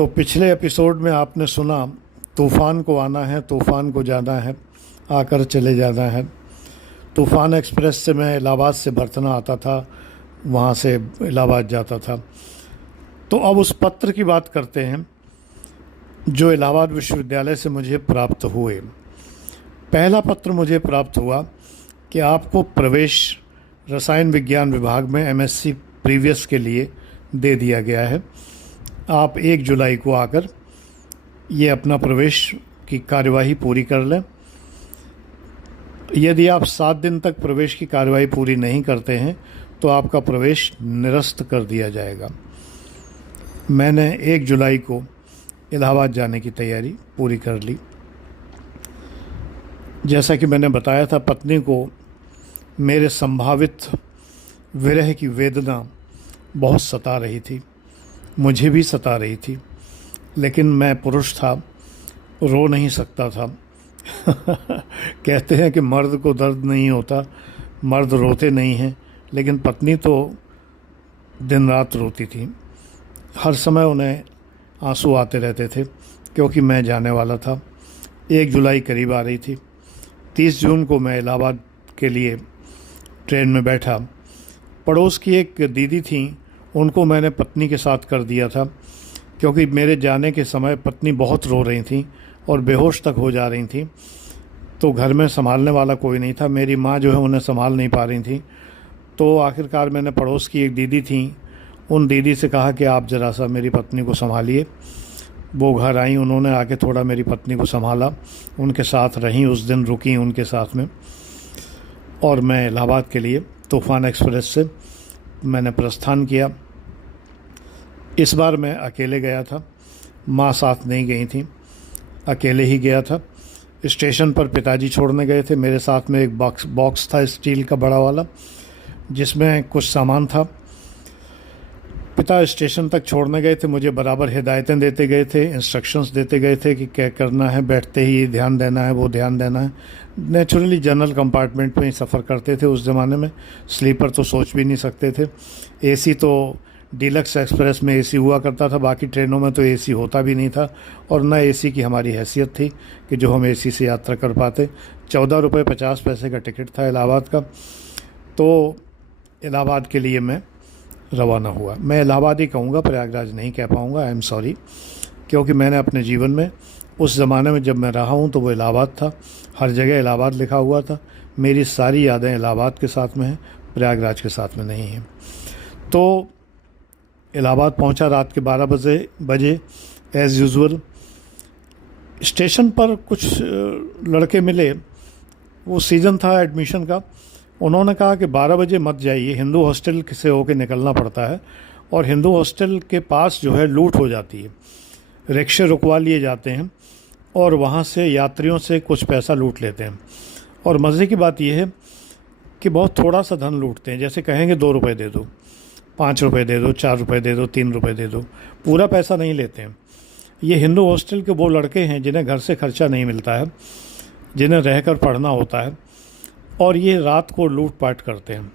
तो पिछले एपिसोड में आपने सुना, तूफ़ान को आना है, तूफ़ान को जाना है, आकर चले जाना है। तूफ़ान एक्सप्रेस से मैं इलाहाबाद से बरतना आता था, वहाँ से इलाहाबाद जाता था। तो अब उस पत्र की बात करते हैं जो इलाहाबाद विश्वविद्यालय से मुझे प्राप्त हुए। पहला पत्र मुझे प्राप्त हुआ कि आपको प्रवेश रसायन विज्ञान विभाग में एमएससी प्रीवियस के लिए दे दिया गया है। आप 1 जुलाई को आकर ये अपना प्रवेश की कार्यवाही पूरी कर लें। यदि आप 7 दिन तक प्रवेश की कार्यवाही पूरी नहीं करते हैं तो आपका प्रवेश निरस्त कर दिया जाएगा। मैंने 1 जुलाई को इलाहाबाद जाने की तैयारी पूरी कर ली। जैसा कि मैंने बताया था, पत्नी को मेरे संभावित विरह की वेदना बहुत सता रही थी, मुझे भी सता रही थी, लेकिन मैं पुरुष था, रो नहीं सकता था। कहते हैं कि मर्द को दर्द नहीं होता, मर्द रोते नहीं हैं, लेकिन पत्नी तो दिन रात रोती थी। हर समय उन्हें आंसू आते रहते थे क्योंकि मैं जाने वाला था। 1 जुलाई करीब आ रही थी। 30 जून को मैं इलाहाबाद के लिए ट्रेन में बैठा। पड़ोस की एक दीदी थी, उनको मैंने पत्नी के साथ कर दिया था क्योंकि मेरे जाने के समय पत्नी बहुत रो रही थी और बेहोश तक हो जा रही थी। तो घर में संभालने वाला कोई नहीं था, मेरी माँ जो है उन्हें संभाल नहीं पा रही थी। तो आखिरकार मैंने पड़ोस की एक दीदी थी, उन दीदी से कहा कि आप ज़रा सा मेरी पत्नी को संभालिए। वो घर आई, उन्होंने आके थोड़ा मेरी पत्नी को संभाला, उनके साथ रहीं, उस दिन रुकी उनके साथ में। और मैं इलाहाबाद के लिए तूफ़ान एक्सप्रेस से मैंने प्रस्थान किया। इस बार मैं अकेले गया था, माँ साथ नहीं गई थी, अकेले ही गया था। स्टेशन पर पिताजी छोड़ने गए थे, मेरे साथ में एक बॉक्स था स्टील का बड़ा वाला, जिसमें कुछ सामान था। पिता स्टेशन तक छोड़ने गए थे, मुझे बराबर हिदायतें देते गए थे, इंस्ट्रक्शंस देते गए थे कि क्या करना है, बैठते ही ध्यान देना है, वो ध्यान देना है। नेचुरली जनरल कंपार्टमेंट में ही सफ़र करते थे उस ज़माने में, स्लीपर तो सोच भी नहीं सकते थे। एसी तो डीलक्स एक्सप्रेस में एसी हुआ करता था, बाकी ट्रेनों में तो एसी होता भी नहीं था, और न एसी की हमारी हैसियत थी कि जो हम एसी से यात्रा कर पाते। 14 रुपये 50 पैसे का टिकट था इलाहाबाद का। तो इलाहाबाद के लिए मैं रवाना हुआ। मैं इलाहाबाद ही कहूँगा, प्रयागराज नहीं कह पाऊँगा, आई एम सॉरी, क्योंकि मैंने अपने जीवन में उस ज़माने में जब मैं रहा हूँ तो वो इलाहाबाद था, हर जगह इलाहाबाद लिखा हुआ था। मेरी सारी यादें इलाहाबाद के साथ में हैं, प्रयागराज के साथ में नहीं हैं। तो इलाहाबाद पहुँचा रात के 12 बजे एज़ यूजुअल। स्टेशन पर कुछ लड़के मिले, वो सीज़न था एडमिशन का। उन्होंने कहा कि 12 बजे मत जाइए, हिंदू हॉस्टल से होके निकलना पड़ता है, और हिंदू हॉस्टल के पास जो है लूट हो जाती है, रिक्शे रुकवा लिए जाते हैं और वहाँ से यात्रियों से कुछ पैसा लूट लेते हैं। और मज़े की बात यह है कि बहुत थोड़ा सा धन लूटते हैं, जैसे कहेंगे 2 रुपये दे दो, 5 रुपये दे दो, 4 रुपये दे दो, 3 रुपये दे दो, पूरा पैसा नहीं लेते हैं। ये हिंदू हॉस्टल के वो लड़के हैं जिन्हें घर से खर्चा नहीं मिलता है, जिन्हें रहकर पढ़ना होता है, और ये रात को लूटपाट करते हैं।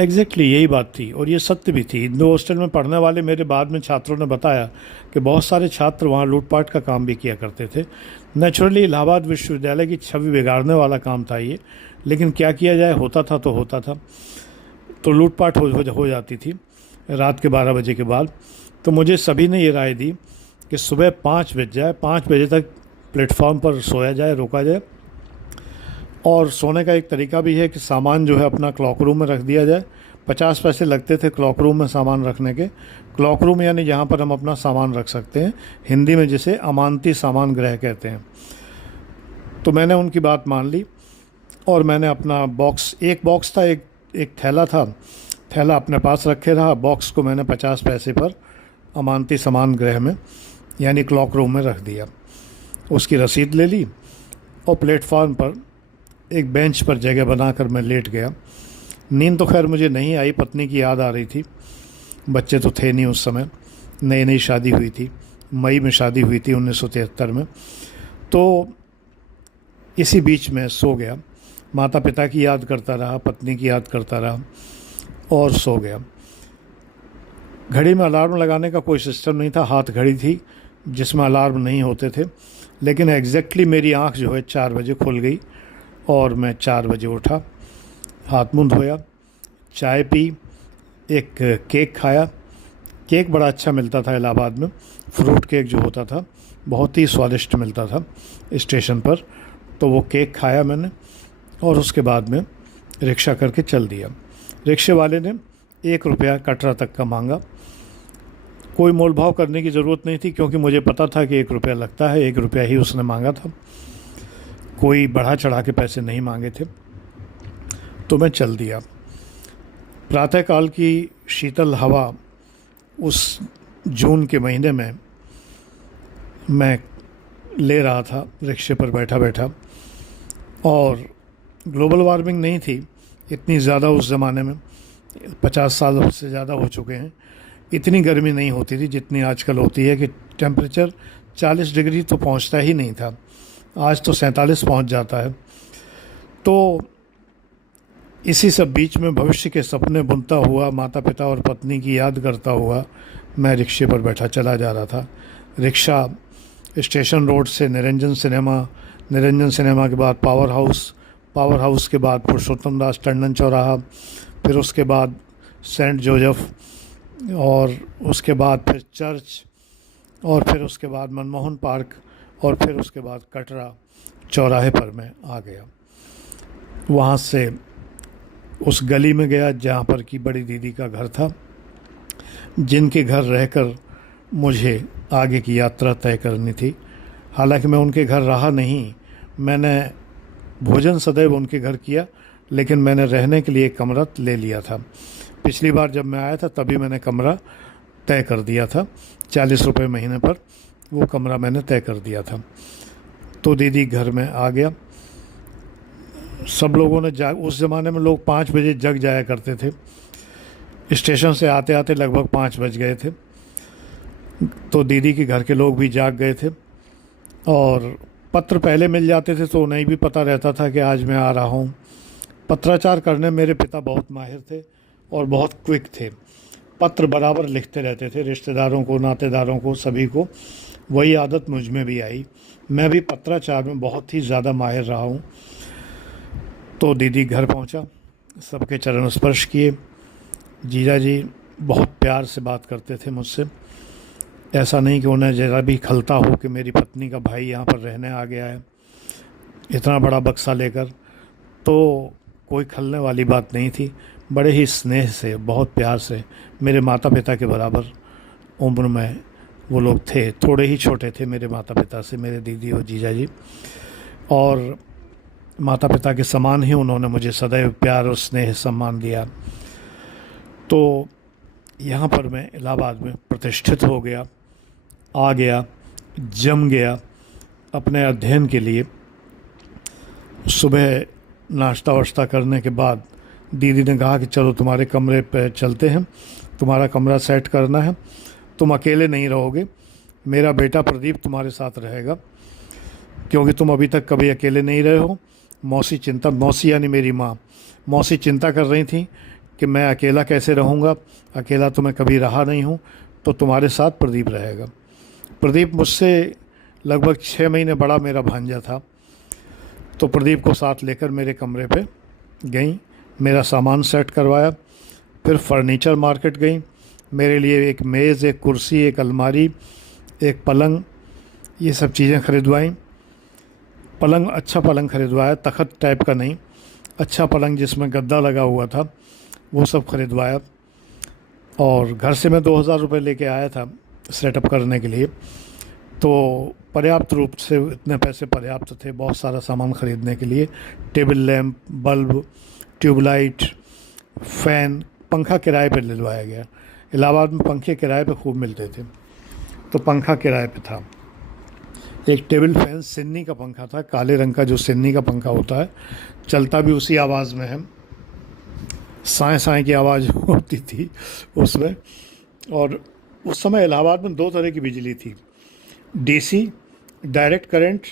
एग्जैक्टली यही बात थी, और ये सत्य भी थी। हिंदू हॉस्टल में पढ़ने वाले मेरे बाद में छात्रों ने बताया कि बहुत सारे छात्र वहाँ लूटपाट का काम भी किया करते थे। नेचुरली इलाहाबाद विश्वविद्यालय की छवि बिगाड़ने वाला काम था ये, लेकिन क्या किया जाए, होता था तो होता था। तो लूटपाट हो जाती थी रात के 12 बजे के बाद। तो मुझे सभी ने ये राय दी कि सुबह 5 बज जाए, 5 बजे तक प्लेटफॉर्म पर सोया जाए, रोका जाए। और सोने का एक तरीका भी है कि सामान जो है अपना क्लॉक रूम में रख दिया जाए। 50 पैसे लगते थे क्लॉक रूम में सामान रखने के। क्लॉक रूम यानी जहाँ पर हम अपना सामान रख सकते हैं, हिंदी में जिसे अमानती सामान गृह कहते हैं। तो मैंने उनकी बात मान ली और मैंने अपना एक बॉक्स था, एक थैला था, थैला अपने पास रखे रहा। बॉक्स को मैंने 50 पैसे पर अमानती सामान गृह में यानी क्लॉक रूम में रख दिया। उसकी रसीद ले ली और प्लेटफॉर्म पर एक बेंच पर जगह बनाकर मैं लेट गया। नींद तो खैर मुझे नहीं आई, पत्नी की याद आ रही थी। बच्चे तो थे नहीं उस समय, नई नई शादी हुई थी, मई में शादी हुई थी 1973 में। तो इसी बीच में सो गया, माता पिता की याद करता रहा, पत्नी की याद करता रहा और सो गया। घड़ी में अलार्म लगाने का कोई सिस्टम नहीं था, हाथ घड़ी थी जिसमें अलार्म नहीं होते थे, लेकिन एग्जैक्टली मेरी आंख जो है 4 बजे खुल गई और मैं 4 बजे उठा, हाथ मुंह धोया, चाय पी, एक केक खाया। केक बड़ा अच्छा मिलता था इलाहाबाद में, फ्रूट केक जो होता था बहुत ही स्वादिष्ट मिलता था स्टेशन पर, तो वो केक खाया मैंने और उसके बाद में रिक्शा करके चल दिया। रिक्शे वाले ने 1 रुपया कटरा तक का मांगा। कोई मोल भाव करने की ज़रूरत नहीं थी क्योंकि मुझे पता था कि 1 रुपया लगता है, 1 रुपया ही उसने मांगा था, कोई बढ़ा चढ़ा के पैसे नहीं मांगे थे, तो मैं चल दिया। प्रातःकाल की शीतल हवा उस जून के महीने में मैं ले रहा था रिक्शे पर बैठा बैठा, और ग्लोबल वार्मिंग नहीं थी इतनी ज़्यादा उस ज़माने में, 50 साल से ज़्यादा हो चुके हैं, इतनी गर्मी नहीं होती थी जितनी आजकल होती है कि टेम्परेचर 40 डिग्री तो पहुंचता ही नहीं था, आज तो 47 पहुंच जाता है। तो इसी सब बीच में भविष्य के सपने बुनता हुआ, माता पिता और पत्नी की याद करता हुआ मैं रिक्शे पर बैठा चला जा रहा था। रिक्शा स्टेशन रोड से निरंजन सिनेमा, निरंजन सिनेमा के बाद पावर हाउस, पावर हाउस के बाद पुरुषोत्तम दास टंडन चौराहा, फिर उसके बाद सेंट जोसेफ, और उसके बाद फिर चर्च, और फिर उसके बाद मनमोहन पार्क, और फिर उसके बाद कटरा चौराहे पर मैं आ गया। वहाँ से उस गली में गया जहाँ पर कि बड़ी दीदी का घर था, जिनके घर रहकर मुझे आगे की यात्रा तय करनी थी। हालांकि मैं उनके घर रहा नहीं, मैंने भोजन सदैव उनके घर किया, लेकिन मैंने रहने के लिए एक कमरा ले लिया था। पिछली बार जब मैं आया था तभी मैंने कमरा तय कर दिया था, 40 रुपये महीने पर वो कमरा मैंने तय कर दिया था। तो दीदी घर में आ गया। सब लोगों ने उस ज़माने में लोग 5 बजे जग जाया करते थे, स्टेशन से आते आते लगभग 5 बज गए थे, तो दीदी के घर के लोग भी जाग गए थे, और पत्र पहले मिल जाते थे तो उन्हें भी पता रहता था कि आज मैं आ रहा हूँ। पत्राचार करने मेरे पिता बहुत माहिर थे और बहुत क्विक थे, पत्र बराबर लिखते रहते थे रिश्तेदारों को, नातेदारों को, सभी को। वही आदत मुझ में भी आई, मैं भी पत्राचार में बहुत ही ज़्यादा माहिर रहा हूँ। तो दीदी घर पहुँचा, सबके चरण स्पर्श किए। जीजा जी बहुत प्यार से बात करते थे मुझसे, ऐसा नहीं कि उन्हें ज़रा भी खलता हो कि मेरी पत्नी का भाई यहाँ पर रहने आ गया है इतना बड़ा बक्सा लेकर, तो कोई खलने वाली बात नहीं थी। बड़े ही स्नेह से, बहुत प्यार से, मेरे माता पिता के बराबर उम्र में वो लोग थे, थोड़े ही छोटे थे मेरे माता पिता से, मेरे दीदी और जीजा जी, और माता पिता के समान ही उन्होंने मुझे सदैव प्यार और स्नेह सम्मान दिया। तो यहाँ पर मैं इलाहाबाद में प्रतिष्ठित हो गया, आ गया, जम गया अपने अध्ययन के लिए। सुबह नाश्ता वाश्ता करने के बाद दीदी ने कहा कि चलो तुम्हारे कमरे पे चलते हैं, तुम्हारा कमरा सेट करना है, तुम अकेले नहीं रहोगे, मेरा बेटा प्रदीप तुम्हारे साथ रहेगा, क्योंकि तुम अभी तक कभी अकेले नहीं रहे हो। मौसी यानी मेरी माँ, मौसी चिंता कर रही थी कि मैं अकेला कैसे रहूँगा, अकेला तो मैं कभी रहा नहीं हूँ, तो तुम्हारे साथ प्रदीप रहेगा। प्रदीप मुझसे लगभग 6 महीने बड़ा मेरा भांजा था, तो प्रदीप को साथ लेकर मेरे कमरे पे गई, मेरा सामान सेट करवाया, फिर फर्नीचर मार्केट गई, मेरे लिए एक मेज़, एक कुर्सी, एक अलमारी, एक पलंग, ये सब चीज़ें खरीदवाई। पलंग, अच्छा पलंग खरीदवाया, तख़्त टाइप का नहीं, अच्छा पलंग जिसमें गद्दा लगा हुआ था, वो सब खरीदवाया। और घर से मैं 2000 रुपये लेके आया था सेटअप करने के लिए, तो पर्याप्त रूप से इतने पैसे पर्याप्त थे बहुत सारा सामान ख़रीदने के लिए। Table lamp, bulb, tubelight, fan, पंखा किराए पे दिलवाया गया। इलाहाबाद में पंखे किराए पे खूब मिलते थे, तो पंखा किराए पे था। एक टेबल फैन सिन्नी का पंखा था, काले रंग का जो सिन्नी का पंखा होता है, चलता भी उसी आवाज़ में है, साए साए की आवाज़ होती थी उसमें। और उस समय इलाहाबाद में 2 तरह की बिजली थी, डीसी डायरेक्ट करंट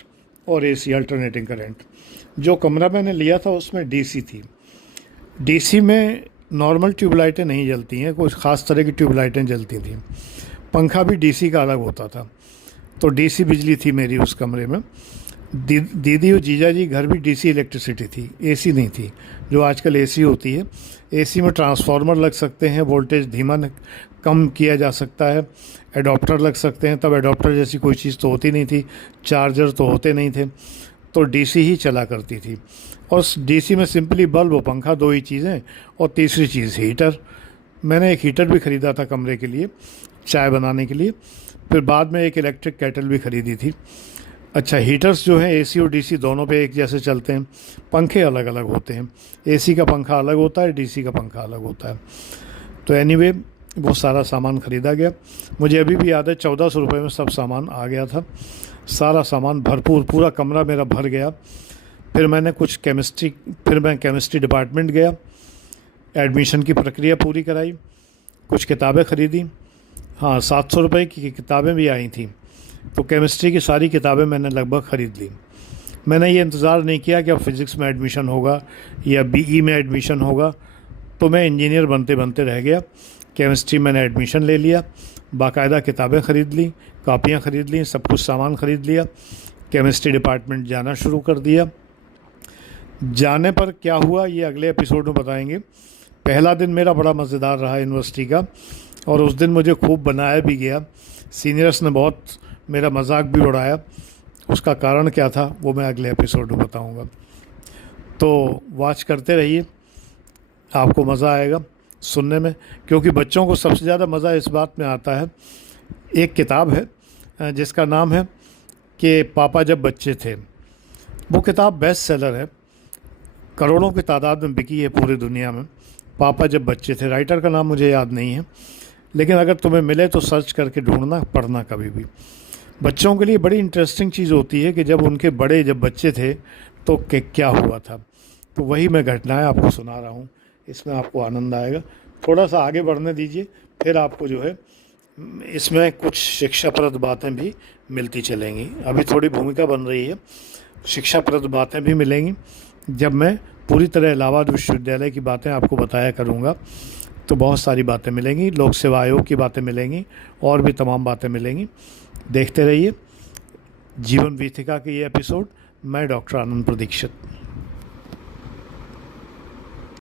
और एसी अल्टरनेटिंग करंट। जो कमरा मैंने लिया था उसमें डीसी थी। डीसी में नॉर्मल ट्यूबलाइटें नहीं जलती हैं, कुछ ख़ास तरह की ट्यूबलाइटें जलती थी। पंखा भी डीसी का अलग होता था। तो डीसी बिजली थी मेरी उस कमरे में। दीदी और जीजा जी घर भी डीसी इलेक्ट्रिसिटी थी, एसी नहीं थी जो आजकल एसी होती है। एसी में ट्रांसफार्मर लग सकते हैं, वोल्टेज धीमा कम किया जा सकता है, एडॉप्टर लग सकते हैं। तब एडॉप्टर जैसी कोई चीज़ तो होती नहीं थी, चार्जर तो होते नहीं थे, तो डीसी ही चला करती थी। और डीसी में सिंपली बल्ब और पंखा, दो ही चीज़ें, और तीसरी चीज़ हीटर। मैंने एक हीटर भी ख़रीदा था कमरे के लिए, चाय बनाने के लिए। फिर बाद में एक इलेक्ट्रिक केटल भी ख़रीदी थी। अच्छा, हीटर्स जो हैं एसी और डीसी दोनों पे एक जैसे चलते हैं, पंखे अलग अलग होते हैं। एसी का पंखा अलग होता है, डीसी का पंखा अलग होता है। तो एनीवे वो सारा सामान ख़रीदा गया। मुझे अभी भी याद है 1400 रुपये में सब सामान आ गया था। सारा सामान भरपूर, पूरा कमरा मेरा भर गया। फिर मैं केमिस्ट्री डिपार्टमेंट गया, एडमिशन की प्रक्रिया पूरी कराई, कुछ किताबें ख़रीदी। हाँ, 700 रुपये की किताबें भी आई थी। तो केमिस्ट्री की सारी किताबें मैंने लगभग ख़रीद ली। मैंने ये इंतज़ार नहीं किया कि अब फिज़िक्स में एडमिशन होगा या बीई में एडमिशन होगा, तो मैं इंजीनियर बनते बनते रह गया। केमिस्ट्री मैंने एडमिशन ले लिया, बाकायदा किताबें ख़रीद ली, कापियाँ ख़रीद ली, सब कुछ सामान ख़रीद लिया। केमिस्ट्री डिपार्टमेंट जाना शुरू कर दिया। जाने पर क्या हुआ ये अगले एपिसोड में बताएंगे। पहला दिन मेरा बड़ा मज़ेदार रहा यूनिवर्सिटी का, और उस दिन मुझे खूब बनाया भी गया। सीनियर्स ने बहुत मेरा मजाक भी उड़ाया। उसका कारण क्या था वो मैं अगले एपिसोड में बताऊंगा। तो वॉच करते रहिए, आपको मज़ा आएगा सुनने में, क्योंकि बच्चों को सबसे ज़्यादा मज़ा इस बात में आता है। एक किताब है जिसका नाम है कि पापा जब बच्चे थे। वो किताब बेस्ट सेलर है, करोड़ों की तादाद में बिकी है पूरी दुनिया में। पापा जब बच्चे थे, राइटर का नाम मुझे याद नहीं है, लेकिन अगर तुम्हें मिले तो सर्च करके ढूंढना, पढ़ना कभी भी। बच्चों के लिए बड़ी इंटरेस्टिंग चीज़ होती है कि जब उनके बड़े जब बच्चे थे तो क्या हुआ था। तो वही मैं घटनाएं आपको सुना रहा हूँ, इसमें आपको आनंद आएगा। थोड़ा सा आगे बढ़ने दीजिए, फिर आपको जो है इसमें कुछ शिक्षाप्रद बातें भी मिलती चलेंगी। अभी थोड़ी भूमिका बन रही है, शिक्षाप्रद बातें भी मिलेंगी जब मैं पूरी तरह इलाहाबाद विश्वविद्यालय की बातें आपको बताया करूँगा। तो बहुत सारी बातें मिलेंगी, लोक सेवा आयोग की बातें मिलेंगी, और भी तमाम बातें मिलेंगी। देखते रहिए जीवन वीथिका के ये एपिसोड। मैं डॉक्टर आनंद प्रदीक्षित।